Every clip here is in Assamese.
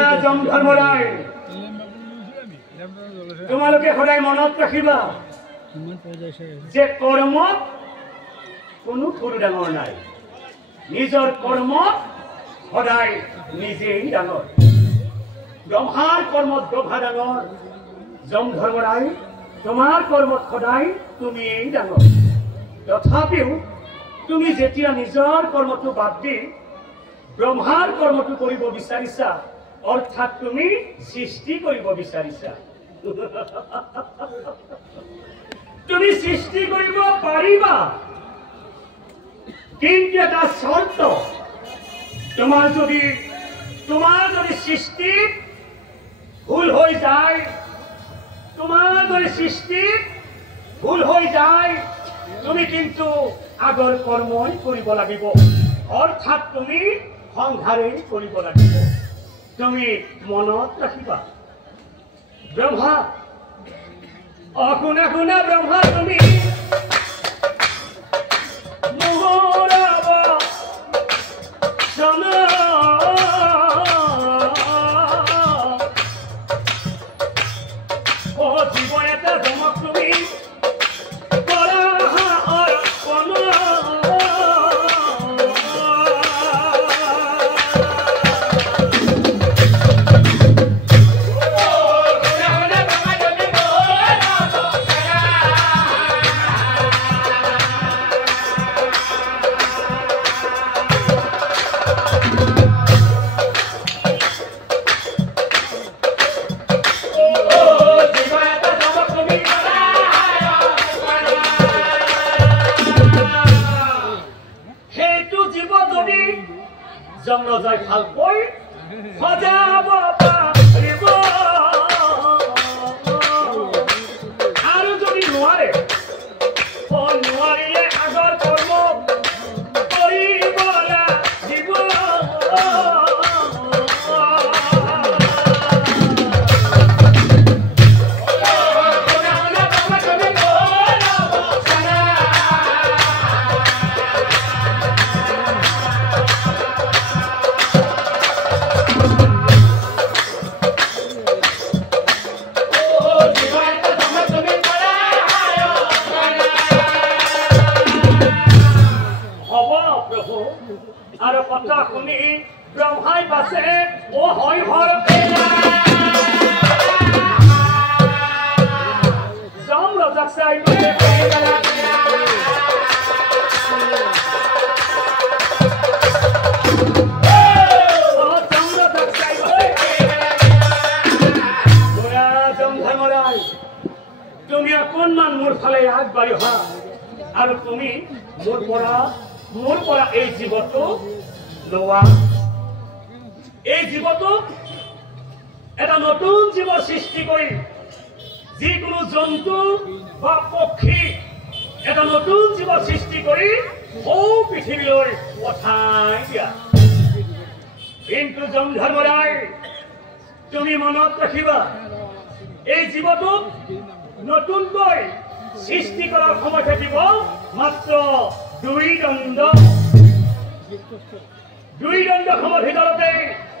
ধৰ্মৰাই তোমালোকে সদায় মনত ৰাখিবা যে কৰ্মত কোনো সৰু ডাঙৰ নাই নিজৰ কৰ্মত সদায় নিজেই ডাঙৰ ব্ৰহ্মাৰ কৰ্মত ব্ৰহ্মা ডাঙৰ যম ধৰ্মৰাই তোমাৰ কৰ্মত সদায় তুমিয়েই ডাঙৰ তথাপিও তুমি যেতিয়া নিজৰ কৰ্মটো বাদ দি ব্ৰহ্মাৰ কৰ্মটো কৰিব বিচাৰিছা অৰ্থাৎ তুমি সৃষ্টি কৰিব বিচাৰিছা তুমি সৃষ্টি কৰিব পাৰিবা কিন্তু এটা শৰ্ত তোমাৰ যদি সৃষ্টি ভুল হৈ যায় তোমাৰ যদি সৃষ্টি ভুল হৈ যায় তুমি কিন্তু আগৰ কৰ্মই কৰিব লাগিব অৰ্থাৎ তুমি সংহাৰেই কৰিব লাগিব তুমি মনত ৰাখিবা ব্ৰহ্মা অগুণা গুণা ব্ৰহ্মা তুমি জীবন এটা জমক তুমি জন্মজয় ভালকৈ সজাব পাৰিব আৰু যদি নোৱাৰে নোৱাৰিলে আগৰ কৰ্ম কৰিব লাগিব আৰু কথা শুনি ব্ৰহ্মাই বাছে ও হয় হৰ যম ৰজাক চাই তুমি অকণমান মোৰ ফালে আগবাঢ়ি অহা আৰু তুমি মোৰ পৰা এই জীৱটো লোৱা এই জীৱটো এটা নতুন জীৱ সৃষ্টি কৰি যিকোনো জন্তু বা পক্ষী এটা নতুন জীৱ সৃষ্টি কৰি সৌ পৃথিৱীলৈ পঠাই দিয়া কিন্তু যম ধৰ্মৰাই তুমি মনত ৰাখিবা এই জীৱটোক নতুনকৈ সৃষ্টি কৰাৰ সময় থাকিব মাত্ৰ দুই দণ্ড সময়ৰ ভিতৰতে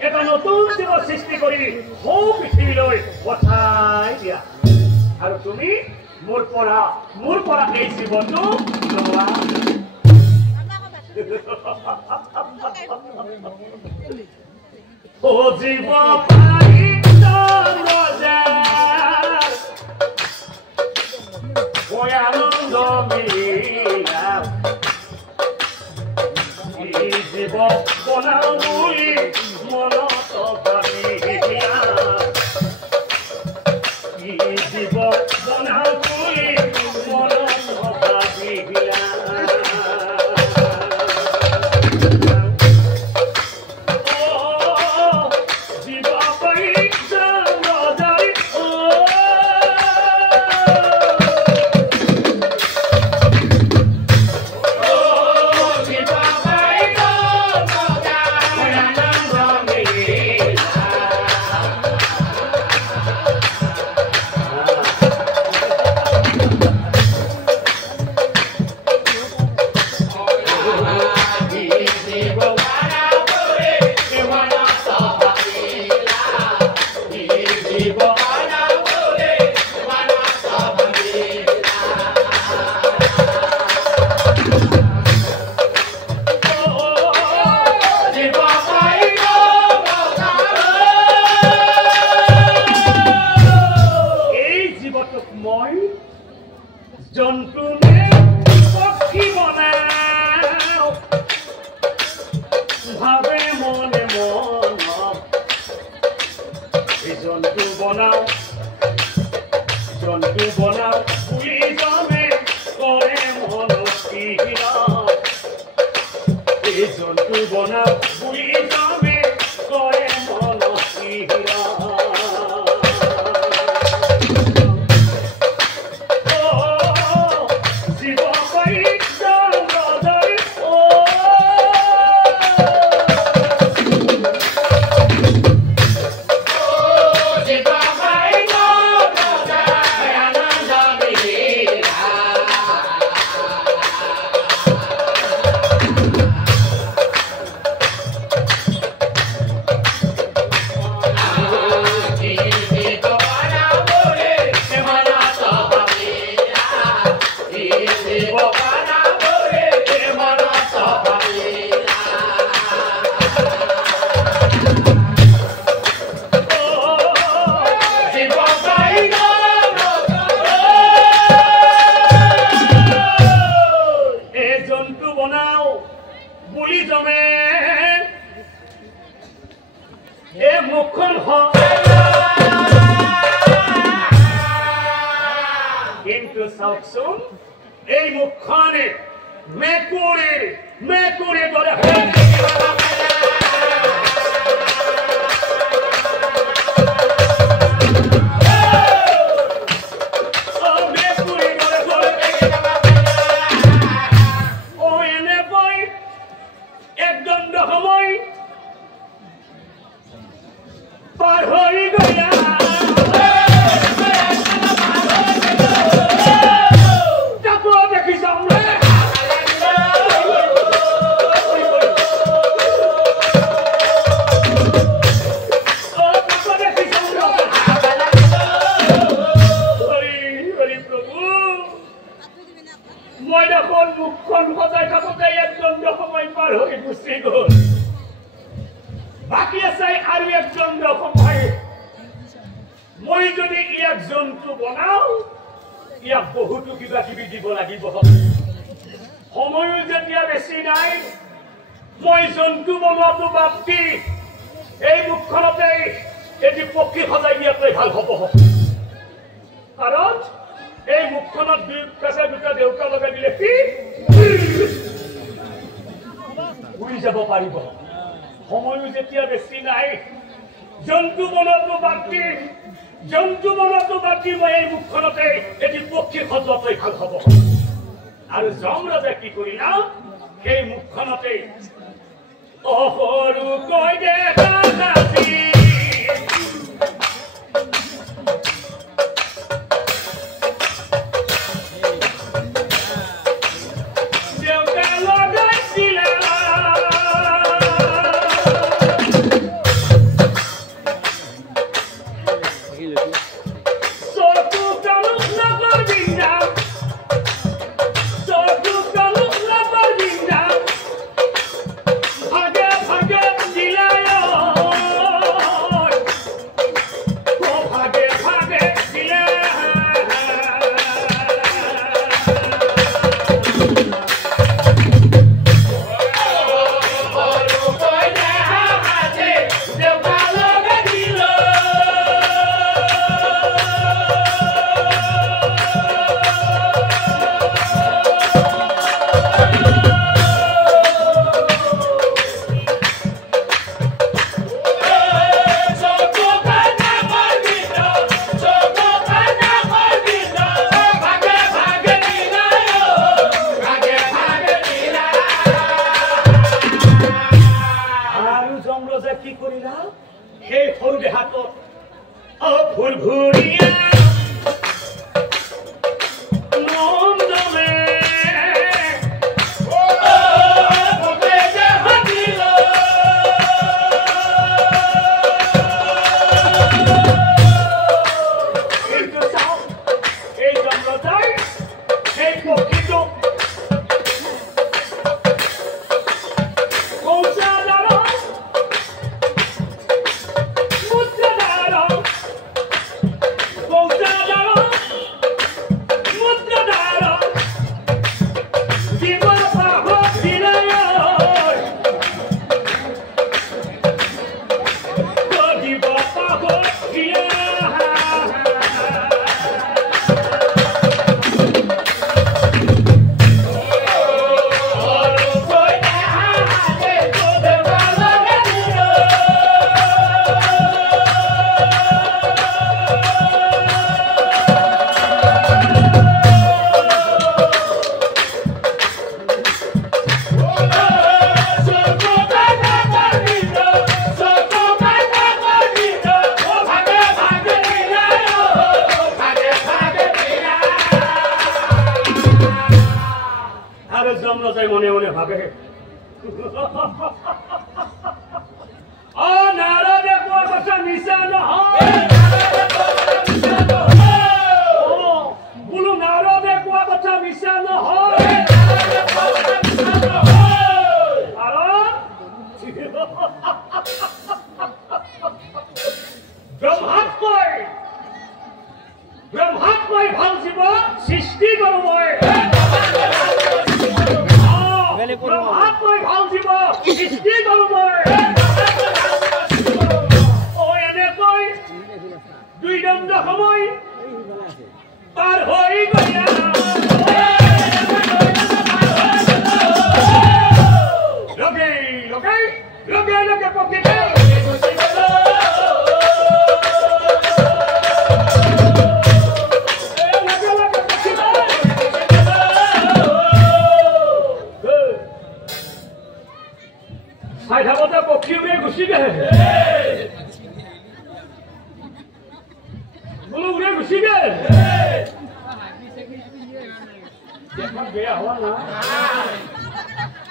এটা নতুন জীৱ সৃষ্টি কৰি সৌ পৃথিৱীলৈ পঠাই দিয়া আৰু তুমি মোৰ পৰা এই জীৱটো লোৱা ও জীৱ পাৰি আনন্দ মিলা জীৱ বনাও বুলি মনত ভাবিলা জীৱ বনাও বুলি মনত ভাবিলা জীৱ জন্তু বনাও বুলি যামে কৰে মনস্কিৰা এই জন্তু বনাও বুলি যামে কৰে মনস্কিৰা কিন্তু চাওকচোন এই মুখখনে মেকুৰীৰ দৰে একদণ্ড সময় পাৰ হৈ গয়া মুখখন সজাই থাকোতে একজন সময় পাৰ হৈ গুচি গ'ল বাকী আছে আৰু একজন সময় মই যদি ইয়াক জন্তু বনাও ইয়াক বহুতো কিবা কিবি দিব লাগিব সময়ো যেতিয়া বেছি নাই মই জন্তু বনোৱাটো বাদ দি এই মুখখনতে এটি পক্ষী সজাই দিয়াটোৱে ভাল হ'ব কাৰণ এই মুখখনত দুটা দেউকা লগাই দিলে কি উৰি যাব পাৰিব সময়ো যেতিয়া বেছি নাই জন্তু বনোৱাটো বাদ দি মই এই মুখখনতে এটি পক্ষী সজোৱাটোৱে ভাল হ'ব আৰু যমৰাজে কি কৰিলা সেই মুখখনতে অসৰুকৈ দেখা নাছিল Yeah. পাছে মনে মনে ভাবে নাৰদে কোৱা কথা মিছা নহয় বোলো নাৰদে কোৱা কথা মিছা নহয় ব্ৰহ্মাত্মাই ভাল জীৱ সৃষ্টি কৰো মই ব্ৰহ্মাত্মাই ভাল জীৱ সৃষ্টি কৰো মই এনেকৈ দুই দণ্ড সময় পাৰ হৈ গয়া লগে লগে লগে লগে পকিলে সাইধাবতে পক্ষী উড়ে গুচি গে বোলো উড়ে গুচি গে দেখাত বেয়া হওয়া নাই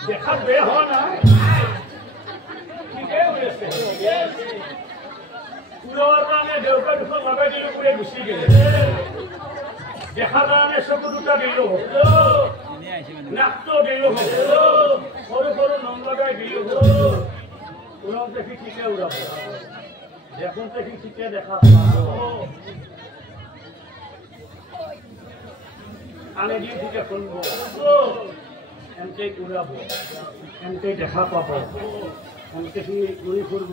দেখাত বেয়া হওয়া নাই ঠিকে উড়েছে উড়ার কাৰণে দেউকা দুখন লগাই দিলো উড়ে গুচি গে দেখাৰ কাৰণে চকু দুটা দিলো নাকটো দিলো সৰু সৰু নম লগাই দিলো উড়াও দেখি ঠিকে উড়াব দেখোন দেখি ঠিকে দেখা আনে দিয়ে ঠিকে শুনব এনেকেই উড়াব এনেকেই দেখা পাব এনেকে সি উৰি ফুৰিব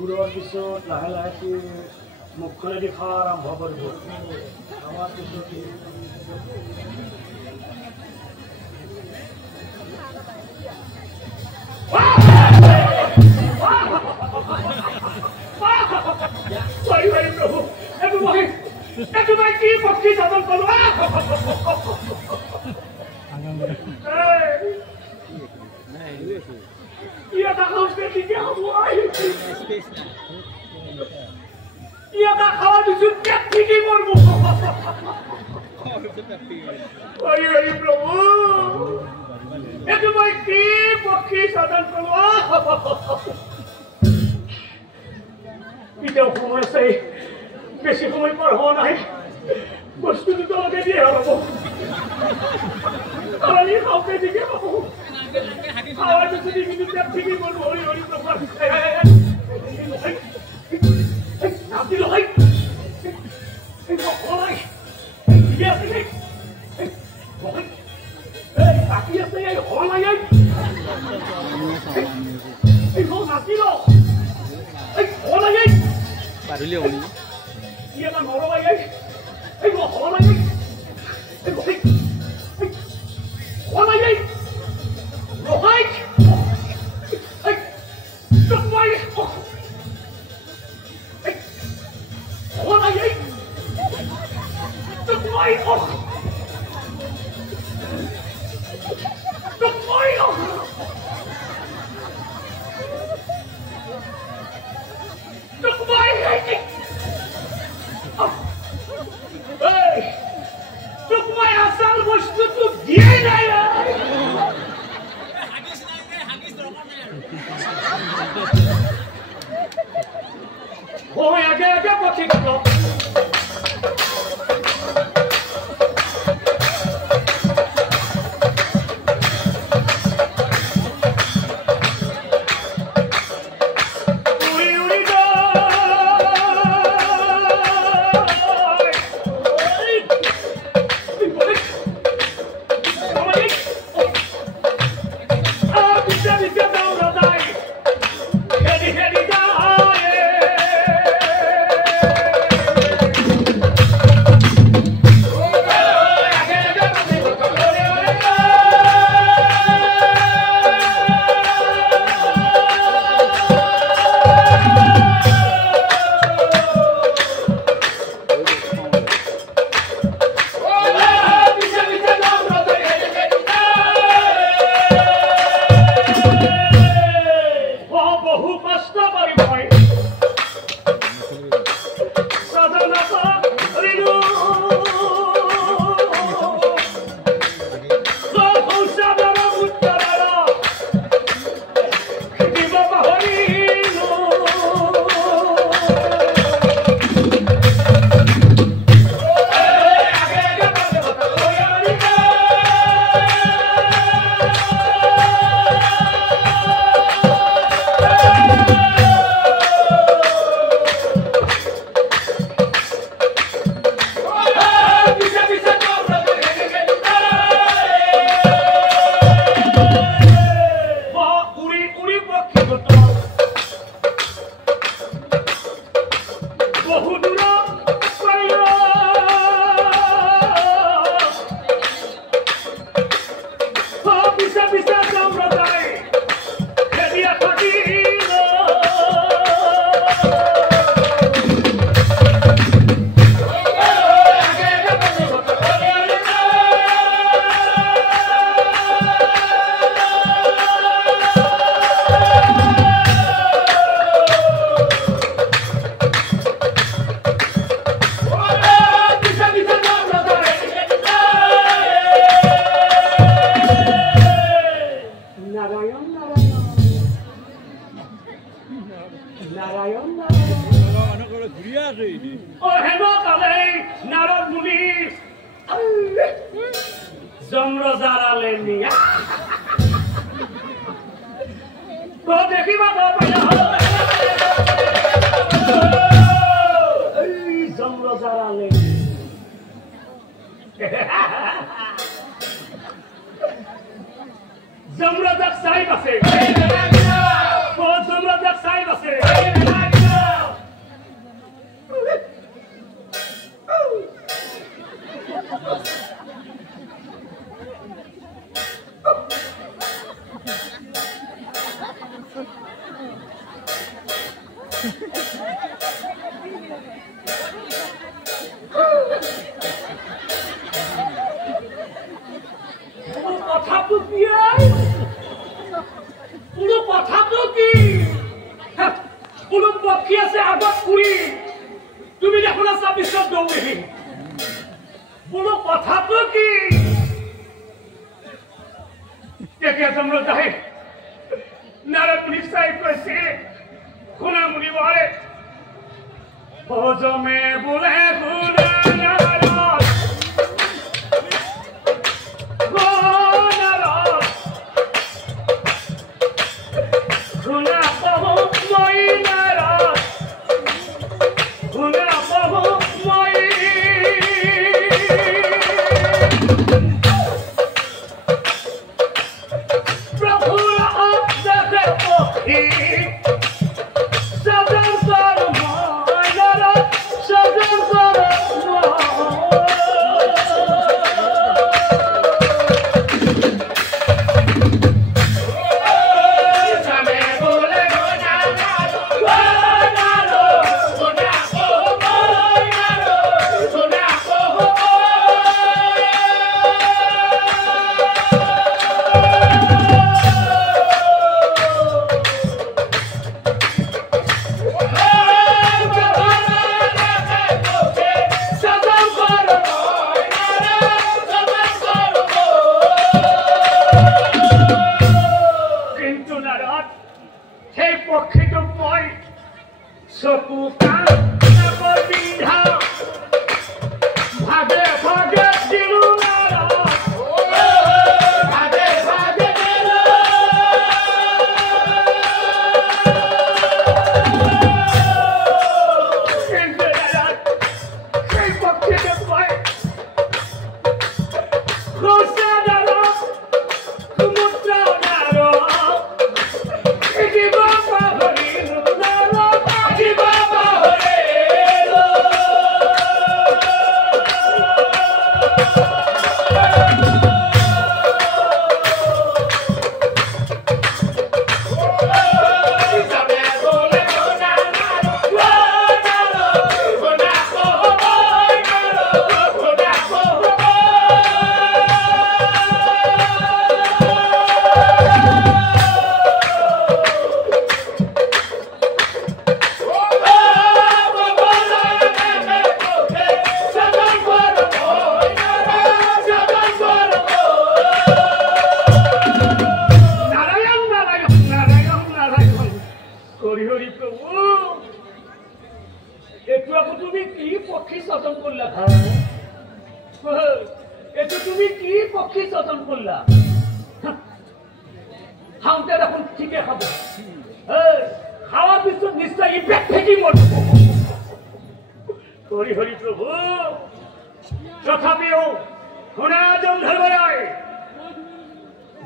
উড়োৱাৰ পিছত লাহে লাহে সি মুখখনেদি খোৱা আৰম্ভ কৰিব আমাৰ পিছত প্ৰভু এইটো মই কি পক্ষী সাধন কৰো এটা সংস্কৃতিকে হব এটা খাওয়া দিছো পেট ঠিকই মৰবো প্ৰভু এইটো মই কি পক্ষী সাধন কৰো এতিয়াও সময় আছে বেশি সময় পর হওয়া নাই বস্তু দুটো আমাকে দিয়ে হব আমি কাউকে দিকে হবো খাওয়ার যদি কিন্তু পেট ঠিকই মরবো হরি হরি প্রভু নাতি লগাই নকলাই ঠিকে আছে নেই বাকি আছে এই হওয়া নাই এই নাতি ল এই হওয়া নাই পারলে হলি ইয়ে না নরবাই এই হওয়া নাই এই হওয়া নাই রহাই এই তোমাই hãy subscribe cho kênh Ghiền Mì Gõ để không bỏ lỡ Narad মুনি জমরজারালে নিয়া তো দেখিবা জমরজারালে জমরজাক সাহেব আছে জমরজাক সাহেব আছে তুমি দেখো না বিশ্বত দৌড়ি বলো কথা তো কি নারদ মুনি সাহেব কইছে খুনা মুনি বলে ভোজমে বলে খুনা নারদ খুনা বহু মই নারদ খুনা বহু মই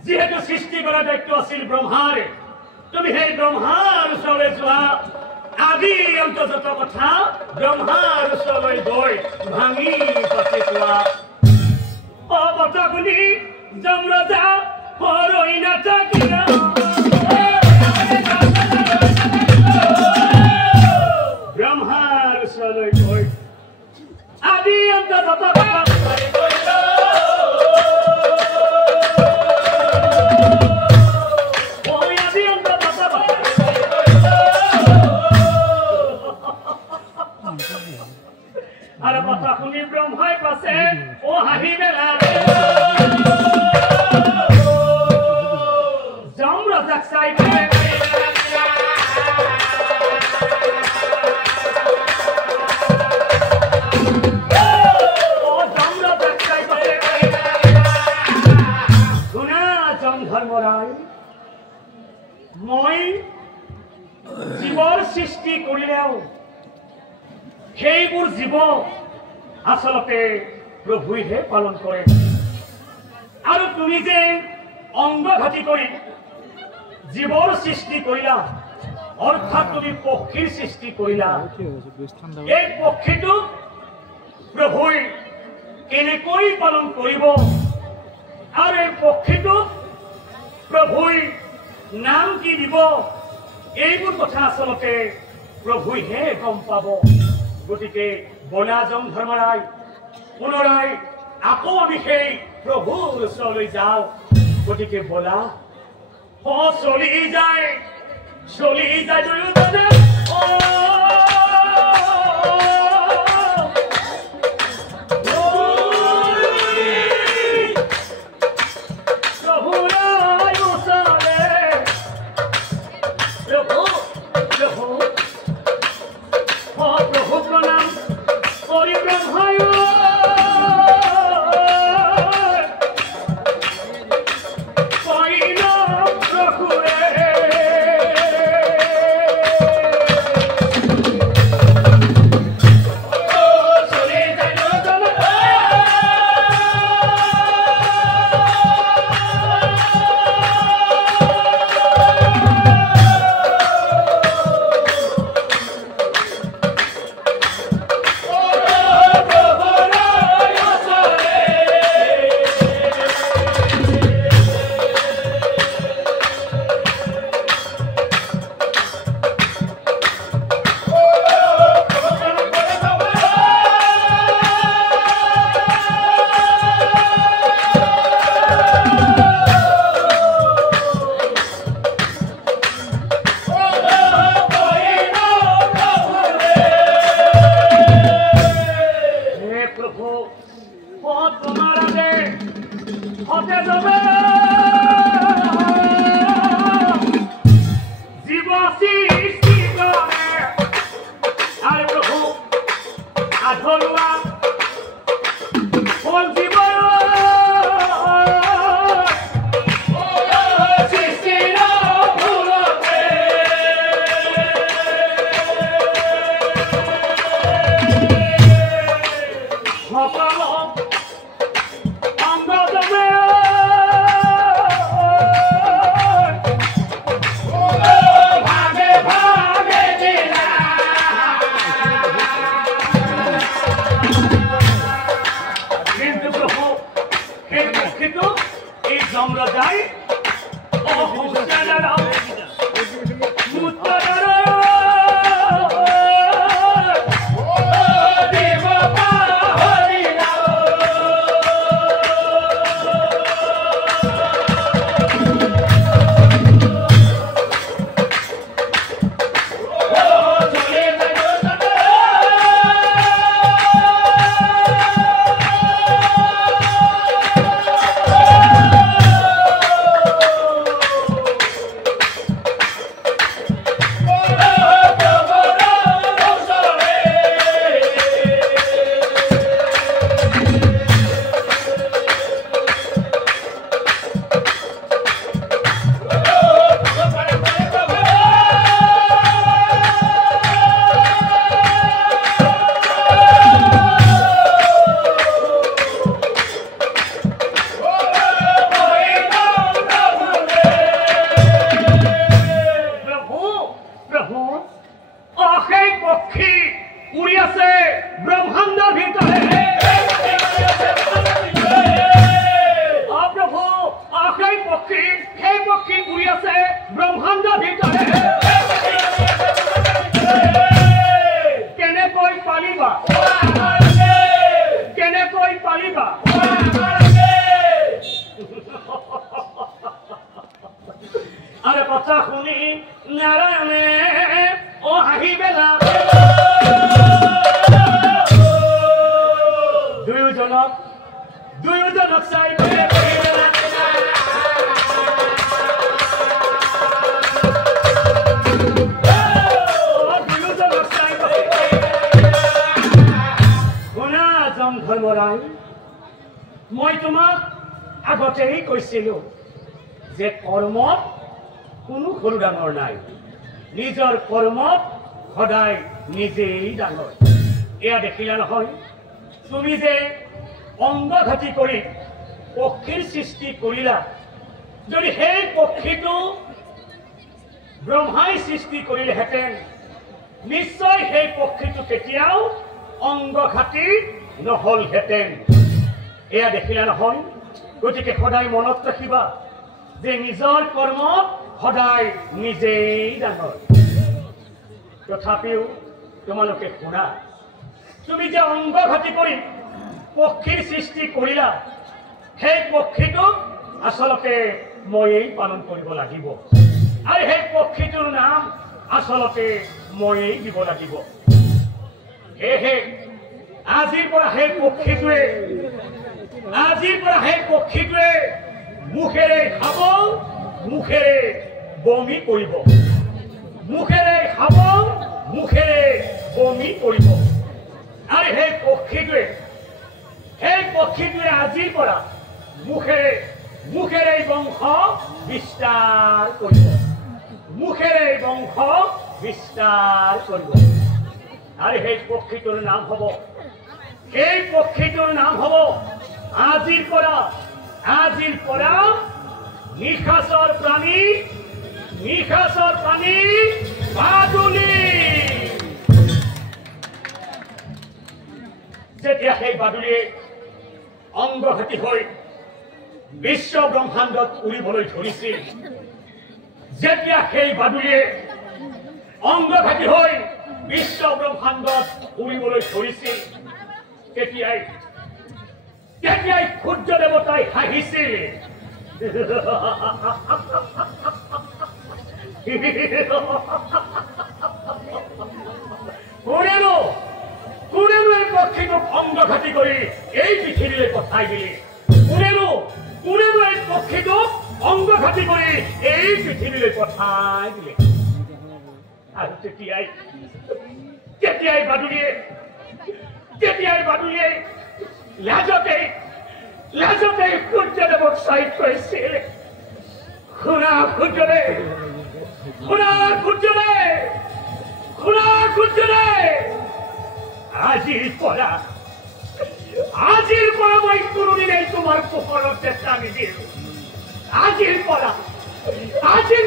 যেহেতু সৃষ্টি করা দায়িত্ব আছিল ব্রহ্মার তুমি সেই ব্রহ্মার ওচৰলৈ যোৱা আদি অন্তৰ্গত কথা ব্ৰহ্মাৰ ওচৰলৈ গৈ ভাঙি পাতি কোৱা অবতগুলি যমৰাজা হৰই নাথাকিলা ব্ৰহ্মাৰ ওচৰলৈ গৈ আদি অন্তৰ্গত কথা আৰ কথা শুনি ব্ৰহ্মাই পাছে ও হাঁহি মেলা যমৰাজাক চাই সেইবোৰ জীৱ আচলতে প্ৰভুইহে পালন কৰে। আৰু তুমি যে অংগঘাতী কৰি জীৱৰ সৃষ্টি কৰিলা, অৰ্থাৎ তুমি পক্ষীৰ সৃষ্টি কৰিলা। এই পক্ষীটো প্ৰভুই কেনেকৈ পালন কৰিব আৰু এই পক্ষীটো প্ৰভুই নাম কি দিব, এইবোৰ কথা আচলতে প্ৰভুইহে গম পাব। গতিকে বলা জং ধৰ্মৰাই পুনৰাই আকৌ আমি সেই প্ৰভুৰ ওচৰলৈ যাওঁ। গতিকে বলা চলি যায় দুয়োজনে মই তোমাক আগতেই কৈছিলো যে কৰ্মত কোনো সৰু ডাঙৰ নাই, নিজৰ কৰ্মত সদায় নিজেই ডাঙৰ। এয়া দেখিলা নহয় তুমি যে অংগঘাতী কৰি পক্ষীৰ সৃষ্টি কৰিলা যদি সেই পক্ষীটো ব্ৰহ্মাই সৃষ্টি কৰিলেহেঁতেন নিশ্চয় সেই পক্ষীটো কেতিয়াও অংগঘাতী নহলহেঁতেন এয়া দেখিলা নহয় গতিকে সদায় মনত ৰাখিবা যে নিজৰ কৰ্মত সদায় নিজেই ডাঙৰ তথাপিও তোমালোকে শুনা তুমি যে অংগঘাতী কৰি পক্ষীৰ সৃষ্টি কৰিলা সেই পক্ষীটোক আচলতে ময়েই পালন কৰিব লাগিব আৰু সেই পক্ষীটোৰ নাম আচলতে ময়েই দিব লাগিব সেয়েহে আজিৰ পৰা সেই পক্ষীটোৱে মুখেৰে খাব মুখেৰে বমি কৰিব মুখেৰে খাব মুখেৰে বমি কৰিব আৰু সেই পক্ষীটোৱে আজিৰ পৰা মুখেৰে বংশ বিস্তাৰ কৰিব মুখেৰে বংশ বিস্তাৰ কৰিব আৰু সেই পক্ষীটোৰ নাম হ'ব আজিৰ পৰা নিশাচৰ প্ৰাণী বাদুলি যেতিয়া সেই বাদুলিয়ে অংগঘাতী হৈ বিশ্ব ব্ৰহ্মাণ্ডত উৰিবলৈ ধৰিছিল যেতিয়া সেই বাদুলিয়ে অংগঘাতী হৈ বিশ্ব ব্ৰহ্মাণ্ডত উৰিবলৈ ধৰিছিল তেতিয়াই সূৰ্য দেৱতাই হাঁহিছিল কোনেনো এই পক্ষীটোক অংগঘাতী কৰি এই পৃথিৱীলৈ পঠাই দিলে কোনেনো এই পক্ষীটোক অংগঘাতী কৰি এই পৃথিৱীলৈ পঠাই দিলে আৰু তেতিয়াই বাদুলিয়ে লাজতে সূৰ্যদেৱক চাই কৈছিল শুনা সূৰ্যদেৱ আজিৰ পৰা মই কোনোদিনেই তোমাৰ পোহৰত দেখা নিদিওঁ আজিৰ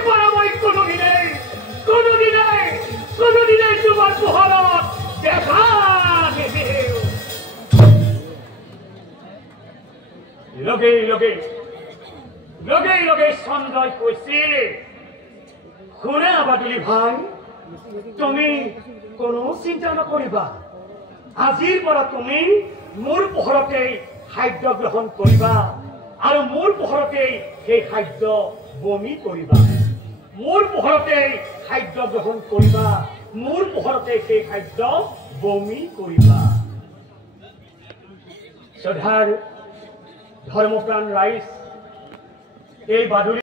পৰা মই কোনোদিনেই তোমাৰ পোহৰত দেখা নিদিওঁ লগে চন্দ্ৰই কৈছিল শুনা বাদুলি ভাই তুমি কোনো চিন্তা নকৰিবা আজিৰ পৰা তুমি মোৰ পোহৰতেই খাদ্য গ্ৰহণ কৰিবা আৰু মোৰ পোহৰতেই সেই খাদ্য বমি কৰিবা মোৰ পোহৰতেই খাদ্য গ্ৰহণ কৰিবা মোৰ পোহৰতেই সেই খাদ্য বমি কৰিবা শ্ৰদ্ধাৰ ধৰ্মপ্ৰাণ ৰাইজ এই বাদুলি